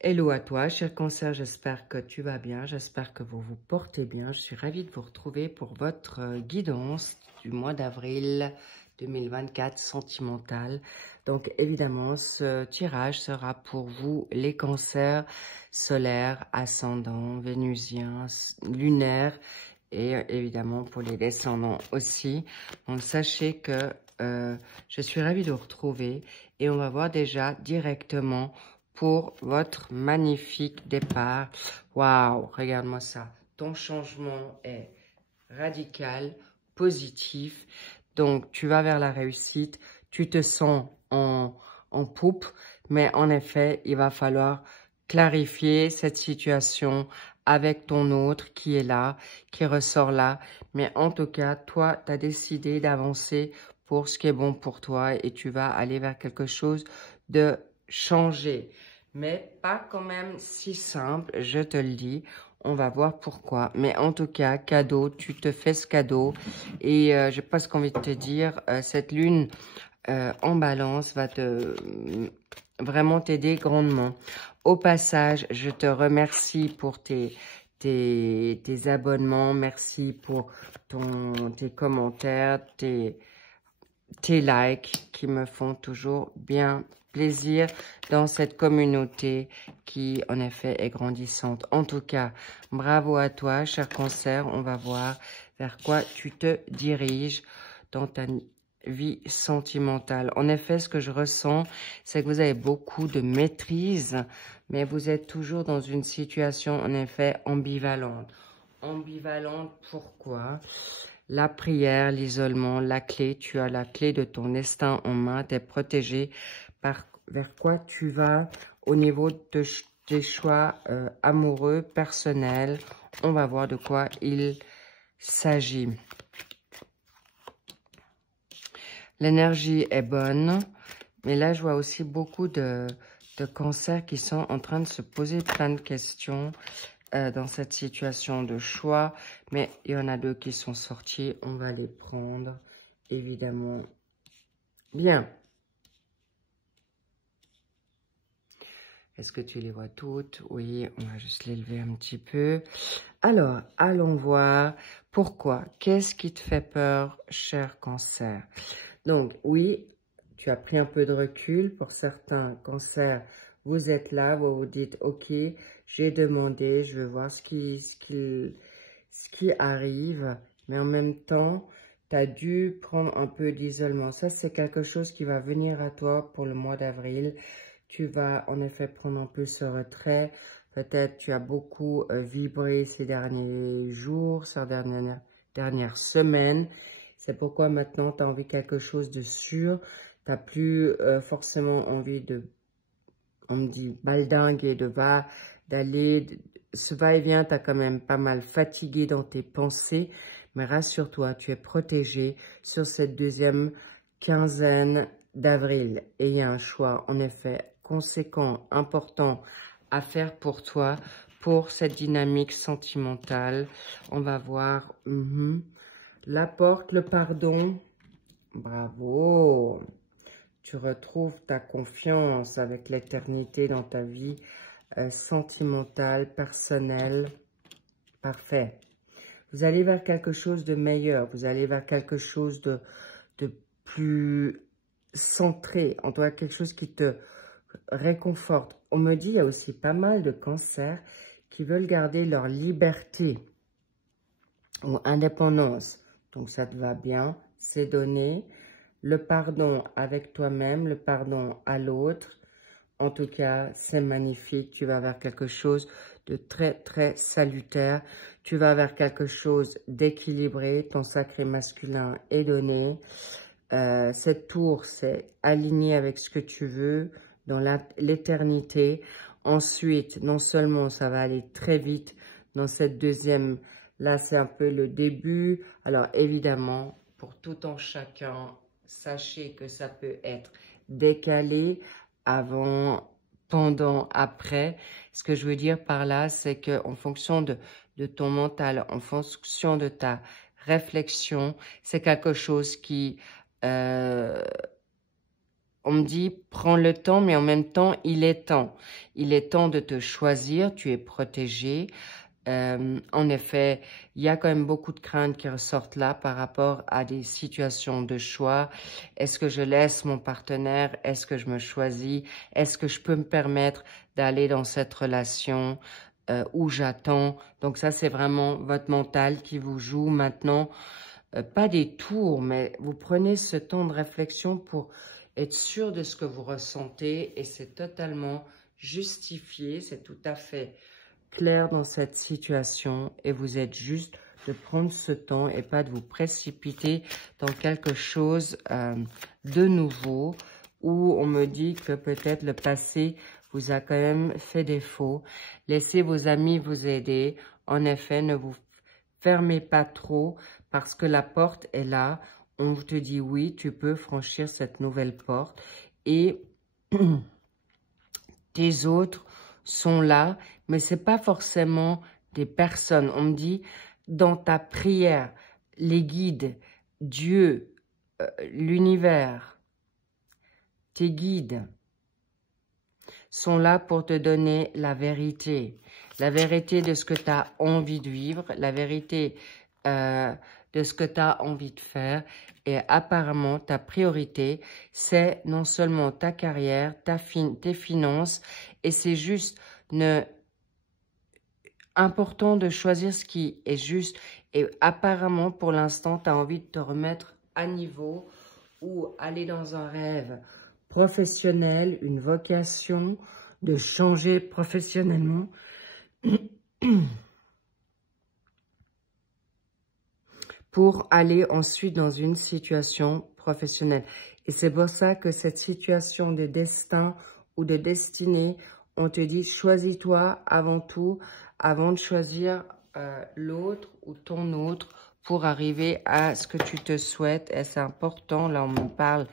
Hello à toi, cher Cancer, j'espère que tu vas bien, j'espère que vous vous portez bien. Je suis ravie de vous retrouver pour votre guidance du mois d'avril 2024 sentimental. Donc évidemment, ce tirage sera pour vous les cancers solaires, ascendants, vénusiens, lunaires et évidemment pour les descendants aussi. Donc sachez que je suis ravie de vous retrouver et on va voir déjà directement pour votre magnifique départ. Waouh, regarde-moi ça. Ton changement est radical, positif. Donc, tu vas vers la réussite. Tu te sens en poupe. Mais en effet, il va falloir clarifier cette situation avec ton autre qui est là, qui ressort là. Mais en tout cas, toi, tu as décidé d'avancer pour ce qui est bon pour toi et tu vas aller vers quelque chose de changé. Mais pas quand même si simple, je te le dis. On va voir pourquoi. Mais en tout cas, cadeau, tu te fais ce cadeau. Et j'ai presque envie de te dire, cette lune en balance va te vraiment t'aider grandement. Au passage, je te remercie pour tes abonnements. Merci pour tes commentaires, tes likes qui me font toujours bien plaisir dans cette communauté qui, en effet, est grandissante. En tout cas, bravo à toi, cher Cancer. On va voir vers quoi tu te diriges dans ta vie sentimentale. En effet, ce que je ressens, c'est que vous avez beaucoup de maîtrise, mais vous êtes toujours dans une situation, en effet, ambivalente. Ambivalente, pourquoi ? La prière, l'isolement, la clé, tu as la clé de ton destin en main, tu es protégé par vers quoi tu vas au niveau de tes choix amoureux, personnels. On va voir de quoi il s'agit. L'énergie est bonne, mais là je vois aussi beaucoup de cancers qui sont en train de se poser plein de questions. Dans cette situation de choix, mais il y en a deux qui sont sortis, on va les prendre, évidemment. Bien. Est-ce que tu les vois toutes? Oui, on va juste les lever un petit peu. Alors, allons voir. Pourquoi? Qu'est-ce qui te fait peur, cher Cancer? Donc, oui, tu as pris un peu de recul. Pour certains cancers, vous êtes là, vous vous dites, ok, j'ai demandé, je veux voir ce qui arrive. Mais en même temps, tu as dû prendre un peu d'isolement. Ça, c'est quelque chose qui va venir à toi pour le mois d'avril. Tu vas en effet prendre un peu ce retrait. Peut-être tu as beaucoup vibré ces derniers jours, ces dernières semaines. C'est pourquoi maintenant, tu as envie de quelque chose de sûr. Tu n'as plus forcément envie de, on me dit, baldinguer, d'aller, ce va-et-vient, tu as quand même pas mal fatigué dans tes pensées. Mais rassure-toi, tu es protégé sur cette deuxième quinzaine d'avril. Et il y a un choix, en effet, conséquent, important à faire pour toi, pour cette dynamique sentimentale. On va voir la porte, le pardon. Bravo. Tu retrouves ta confiance avec l'éternité dans ta vie sentimentale, personnelle. Parfait. Vous allez vers quelque chose de meilleur. Vous allez vers quelque chose de plus centré. En tout cas, quelque chose qui te réconforte. On me dit, il y a aussi pas mal de cancers qui veulent garder leur liberté ou indépendance. Donc, ça te va bien, c'est donné. Le pardon avec toi-même, le pardon à l'autre. En tout cas, c'est magnifique. Tu vas vers quelque chose de très, très salutaire. Tu vas vers quelque chose d'équilibré. Ton sacré masculin est donné. Cette tour, c'est aligné avec ce que tu veux dans l'éternité. Ensuite, non seulement ça va aller très vite dans cette deuxième, là c'est un peu le début. Alors évidemment, pour tout en chacun, sachez que ça peut être décalé avant, pendant, après. Ce que je veux dire par là, c'est que en fonction de ton mental, en fonction de ta réflexion, c'est quelque chose qui, on on me dit, prends le temps, mais en même temps, il est temps. Il est temps de te choisir, tu es protégé. En effet, il y a quand même beaucoup de craintes qui ressortent là par rapport à des situations de choix. Est-ce que je laisse mon partenaire? Est-ce que je me choisis? Est-ce que je peux me permettre d'aller dans cette relation où j'attends? Donc ça, c'est vraiment votre mental qui vous joue maintenant. Pas des tours, mais vous prenez ce temps de réflexion pour être sûr de ce que vous ressentez et c'est totalement justifié, c'est tout à fait clair dans cette situation et vous êtes juste de prendre ce temps et pas de vous précipiter dans quelque chose de nouveau où on me dit que peut-être le passé vous a quand même fait défaut. Laissez vos amis vous aider. En effet, ne vous fermez pas trop parce que la porte est là. On te dit oui, tu peux franchir cette nouvelle porte et tes autres sont là, mais c'est pas forcément des personnes. On me dit, dans ta prière, les guides, Dieu, l'univers, tes guides sont là pour te donner la vérité de ce que tu as envie de vivre, la vérité de ce que tu as envie de faire. Et apparemment, ta priorité, c'est non seulement ta carrière, tes finances, et c'est juste important de choisir ce qui est juste. Et apparemment, pour l'instant, tu as envie de te remettre à niveau ou aller dans un rêve professionnel, une vocation, de changer professionnellement. Pour aller ensuite dans une situation professionnelle. Et c'est pour ça que cette situation de destin ou de destinée, on te dit, choisis-toi avant tout, avant de choisir l'autre ou ton autre pour arriver à ce que tu te souhaites. Et c'est important, là on me parle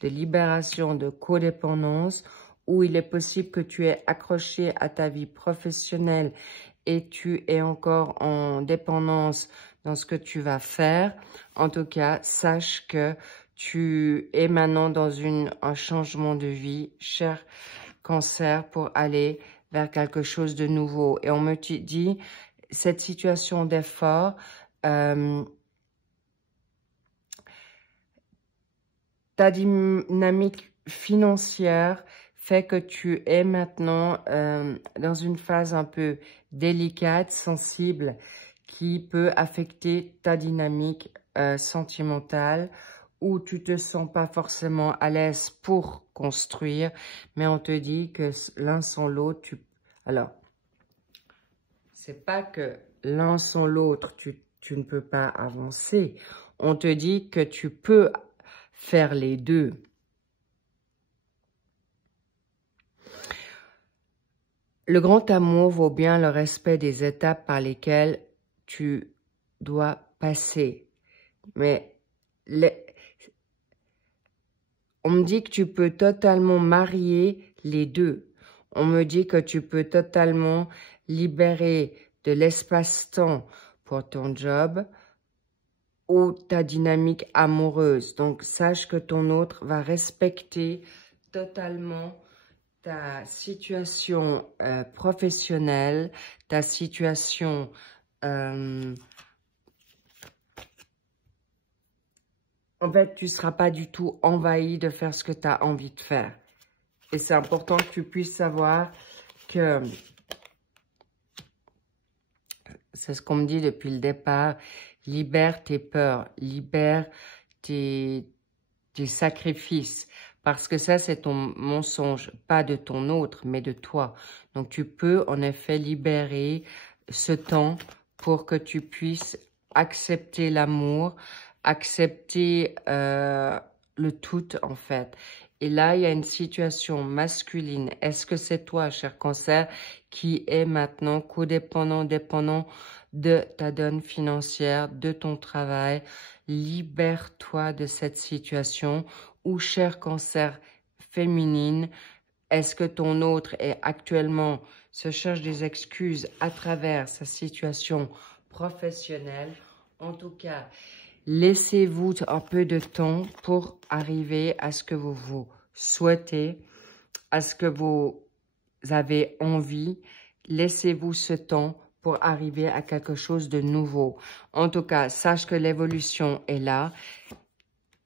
de libération, de codépendance, où il est possible que tu aies accroché à ta vie professionnelle et tu es encore en dépendance dans ce que tu vas faire. En tout cas, sache que tu es maintenant dans un changement de vie, cher Cancer, pour aller vers quelque chose de nouveau. Et on me dit, cette situation d'effort, ta dynamique financière fait que tu es maintenant dans une phase un peu délicate, sensible, qui peut affecter ta dynamique sentimentale, où tu te sens pas forcément à l'aise pour construire, mais on te dit que l'un sans l'autre, alors, c'est pas que l'un sans l'autre, tu ne peux pas avancer. On te dit que tu peux faire les deux. Le grand amour vaut bien le respect des étapes par lesquelles tu dois passer. Mais on me dit que tu peux totalement marier les deux. On me dit que tu peux totalement libérer de l'espace-temps pour ton job ou ta dynamique amoureuse. Donc, sache que ton autre va respecter totalement ta situation professionnelle, ta situation en fait, tu ne seras pas du tout envahi de faire ce que tu as envie de faire. Et c'est important que tu puisses savoir que c'est ce qu'on me dit depuis le départ. Libère tes peurs, libère tes sacrifices. Parce que ça, c'est ton mensonge, pas de ton autre, mais de toi. Donc, tu peux en effet libérer ce temps pour que tu puisses accepter l'amour, accepter le tout, en fait. Et là, il y a une situation masculine. Est-ce que c'est toi, cher Cancer, qui est maintenant codépendant, dépendant de ta donne financière, de ton travail? Libère-toi de cette situation. Ou, cher Cancer féminine, est-ce que ton autre est actuellement se cherche des excuses à travers sa situation professionnelle? En tout cas, laissez-vous un peu de temps pour arriver à ce que vous vous souhaitez, à ce que vous avez envie. Laissez-vous ce temps pour arriver à quelque chose de nouveau. En tout cas, sache que l'évolution est là.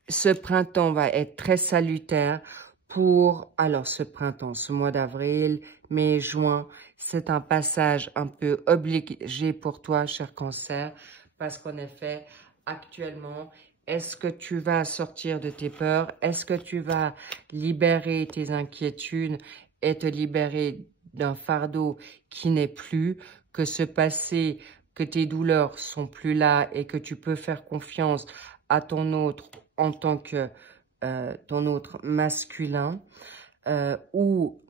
Ce printemps va être très salutaire pour, alors ce printemps, ce mois d'avril, mai, juin, c'est un passage un peu obligé pour toi, cher Cancer, parce qu'en effet, actuellement, est-ce que tu vas sortir de tes peurs? Est-ce que tu vas libérer tes inquiétudes et te libérer d'un fardeau qui n'est plus, que ce passé, que tes douleurs sont plus là et que tu peux faire confiance à ton autre en tant que ton autre masculin, ou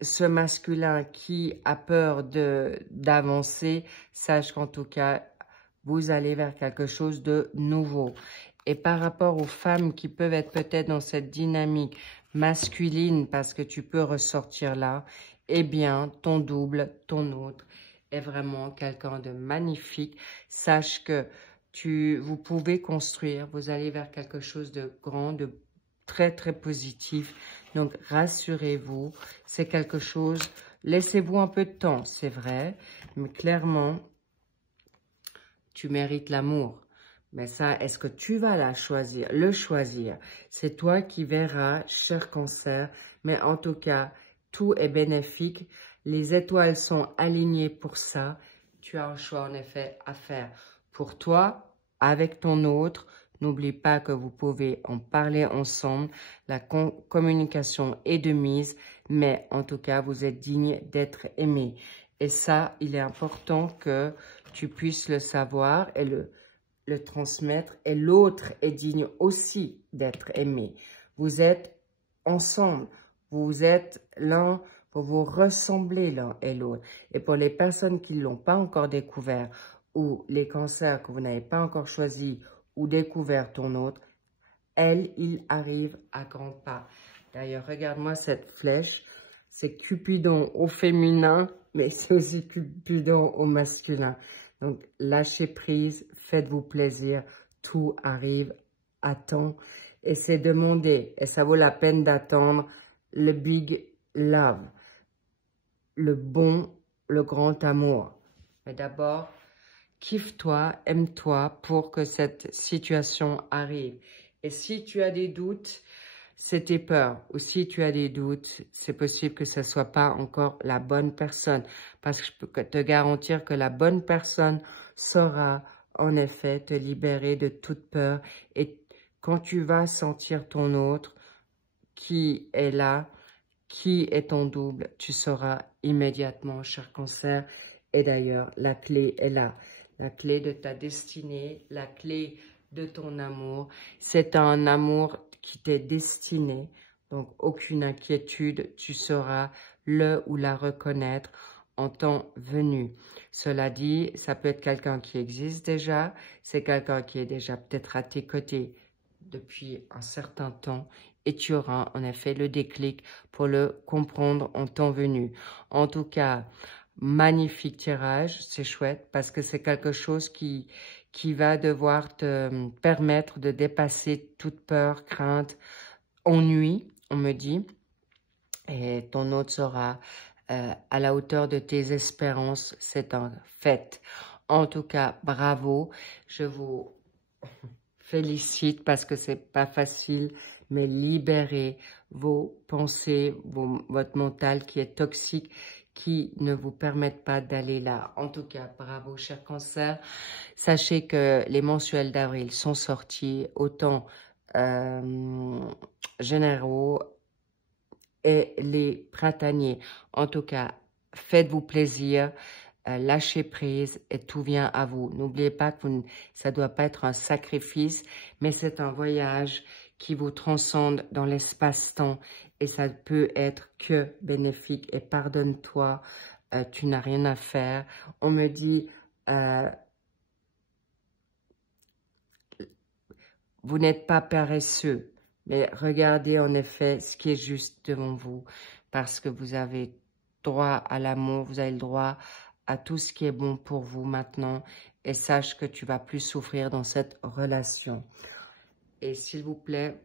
ce masculin qui a peur d'avancer, sache qu'en tout cas, vous allez vers quelque chose de nouveau. Et par rapport aux femmes qui peuvent être peut-être dans cette dynamique masculine, parce que tu peux ressortir là, eh bien, ton double, ton autre, est vraiment quelqu'un de magnifique. Sache que vous pouvez construire, vous allez vers quelque chose de grand, de très, très positif. Donc, rassurez-vous, c'est quelque chose, laissez-vous un peu de temps, c'est vrai, mais clairement, tu mérites l'amour. Mais ça, est-ce que tu vas le choisir? C'est toi qui verras, cher Cancer, mais en tout cas, tout est bénéfique. Les étoiles sont alignées pour ça. Tu as un choix, en effet, à faire. Pour toi, avec ton autre, n'oublie pas que vous pouvez en parler ensemble. La communication est de mise, mais en tout cas, vous êtes digne d'être aimé. Et ça, il est important que tu puisses le savoir et le transmettre. Et l'autre est digne aussi d'être aimé. Vous êtes ensemble. Vous êtes l'un, vous vous ressemblez l'un et l'autre. Et pour les personnes qui ne l'ont pas encore découvert, ou les cancers que vous n'avez pas encore choisi ou découvert ton autre, il arrive à grands pas. D'ailleurs, regarde-moi cette flèche. C'est Cupidon au féminin, mais c'est aussi Cupidon au masculin. Donc, lâchez prise, faites-vous plaisir, tout arrive à temps. Et c'est demandé, et ça vaut la peine d'attendre, le big love, le grand amour. Mais d'abord, kiffe-toi, aime-toi pour que cette situation arrive. Et si tu as des doutes, c'est tes peurs. Ou si tu as des doutes, c'est possible que ce ne soit pas encore la bonne personne. Parce que je peux te garantir que la bonne personne saura en effet te libérer de toute peur. Et quand tu vas sentir ton autre qui est là, qui est ton double, tu sauras immédiatement, cher Cancer. Et d'ailleurs, la clé est là. La clé de ta destinée, la clé de ton amour. C'est un amour qui t'est destiné. Donc, aucune inquiétude, tu sauras le ou la reconnaître en temps venu. Cela dit, ça peut être quelqu'un qui existe déjà. C'est quelqu'un qui est déjà peut-être à tes côtés depuis un certain temps. Et tu auras en effet le déclic pour le comprendre en temps venu. En tout cas, magnifique tirage, c'est chouette parce que c'est quelque chose qui va devoir te permettre de dépasser toute peur, crainte, ennui, on me dit. Et ton autre sera à la hauteur de tes espérances, c'est un fait. En tout cas, bravo, je vous félicite parce que c'est pas facile, mais libérez vos pensées, votre mental qui est toxique, qui ne vous permettent pas d'aller là. En tout cas, bravo, cher Cancer. Sachez que les mensuels d'avril sont sortis, autant généraux et les printaniers. En tout cas, faites-vous plaisir. Lâchez prise et tout vient à vous. N'oubliez pas que ça ne doit pas être un sacrifice, mais c'est un voyage qui vous transcende dans l'espace-temps et ça peut être que bénéfique. Et pardonne-toi, tu n'as rien à faire. On me dit, vous n'êtes pas paresseux, mais regardez en effet ce qui est juste devant vous parce que vous avez droit à l'amour, vous avez le droit à tout ce qui est bon pour vous maintenant et sache que tu vas plus souffrir dans cette relation. Et s'il vous plaît,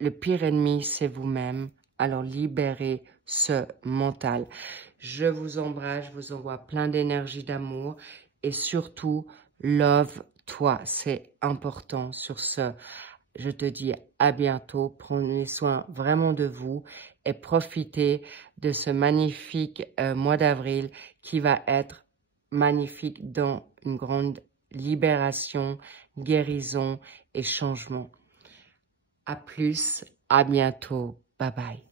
le pire ennemi, c'est vous-même. Alors, libérez ce mental. Je vous embrasse, je vous envoie plein d'énergie, d'amour et surtout, love toi. C'est important sur ce. Je te dis à bientôt. Prenez soin vraiment de vous et profitez de ce magnifique mois d'avril qui va être magnifique dans une grande libération, guérison et changement. À plus, à bientôt. Bye bye.